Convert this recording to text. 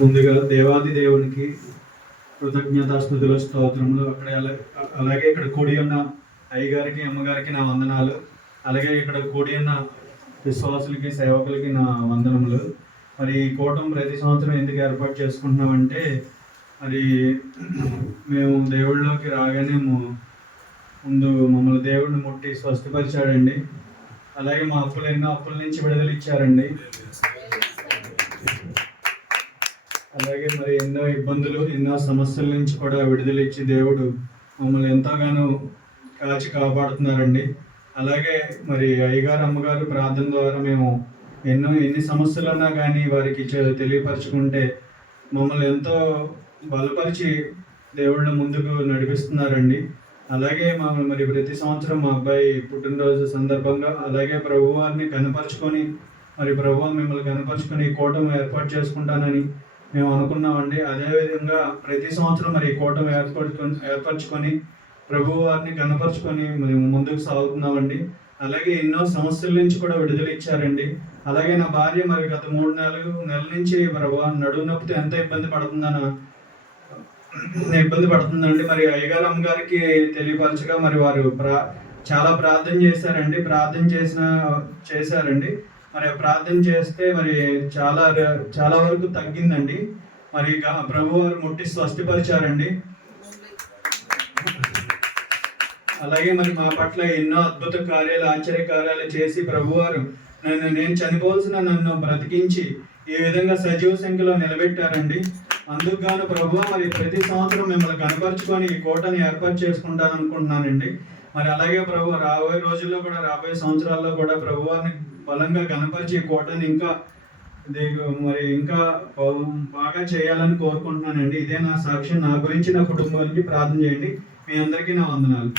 ముందుగా దేవాది దేవునికి కృతజ్ఞతాస్థుతుల స్తోత్రములు. అక్కడ అలా- అలాగే ఇక్కడ కూడి ఉన్న అయ్యగారికి అమ్మగారికి నా వందనాలు. అలాగే ఇక్కడ కూడి ఉన్న విశ్వాసులకి సేవకులకి నా వందనములు. మరి ఈ కూటం ప్రతి సంవత్సరం ఎందుకు ఏర్పాటు చేసుకుంటున్నామంటే మరి మేము దేవుళ్ళలోకి రాగానే ముందు మమ్మల్ని దేవుడిని ముట్టి స్వస్థపరిచాడండి. అలాగే మా అప్పులు ఎన్నో అప్పుల నుంచి విడుదల ఇచ్చారండి. అలాగే మరి ఎన్నో ఇబ్బందులు ఎన్నో సమస్యల నుంచి కూడా విడుదల ఇచ్చి దేవుడు మమ్మల్ని ఎంతగానో కాచి కాపాడుతున్నారండి. అలాగే మరి అయ్యగారు అమ్మగారు ప్రార్థన ద్వారా మేము ఎన్నో ఎన్ని సమస్యలున్నా కానీ వారికి తెలియపరచుకుంటే మమ్మల్ని ఎంతో బలపరిచి దేవుళ్ళ ముందుకు నడిపిస్తున్నారండి. అలాగే మమ్మల్ని మరి ప్రతి సంవత్సరం మా అబ్బాయి పుట్టినరోజు సందర్భంగా అలాగే ప్రభువారిని కనపరుచుకొని మరి ప్రభు మిమ్మల్ని కనపరుచుకొని ఈ కూటమి ఏర్పాటు చేసుకుంటానని మేము అనుకున్నామండి అదేవిధంగా ప్రతి సంవత్సరం మరి ఈ కూటమి ఏర్పరచుకొని ఏర్పరచుకొని ప్రభు వారిని కనపరుచుకొని మేము ముందుకు సాగుతున్నామండి. అలాగే ఎన్నో సమస్యల నుంచి కూడా విడుదల ఇచ్చారండి అలాగే నా భార్య మరి గత మూడు నెలలు నెలల నుంచి ప్రభు నడువు నొప్పితో ఎంత ఇబ్బంది పడుతుందన్న ఇబ్బంది పడుతుందండి. మరి అయ్యగారు అమ్మగారికి తెలియపరచగా మరి వారు ప్రా చాలా ప్రార్థన చేశారండి. ప్రార్థన చేసిన చేశారండి. మరి ప్రార్థన చేస్తే మరి చాలా చాలా వరకు తగ్గిందండి. మరి ఇక ప్రభు వారు ముట్టి స్వస్థపరిచారండి అలాగే మరి మా పట్ల ఎన్నో అద్భుత కార్యాలు ఆశ్చర్య కార్యాలు చేసి ప్రభువారు నన్ను నేను చనిపోవాల్సిన నన్ను బ్రతికించి ఈ విధంగా సజీవ సంఖ్యలో నిలబెట్టారండి. అందుకు గాను ప్రభు మరి ప్రతి సంవత్సరం మిమ్మల్ని కనపరుచుకొని ఈ కోటను ఏర్పాటు చేసుకుంటాను అనుకుంటున్నానండి మరి అలాగే ప్రభు రాబోయే రోజుల్లో కూడా రాబోయే సంవత్సరాల్లో కూడా ప్రభువాన్ని బలంగా కనపరిచి కోటని ఇంకా మరి ఇంకా బాగా చేయాలని కోరుకుంటున్నానండి. ఇదే నా సాక్ష్యం. నా గురించి నా కుటుంబానికి ప్రార్థన చేయండి. మీ అందరికీ నా వందనాలు.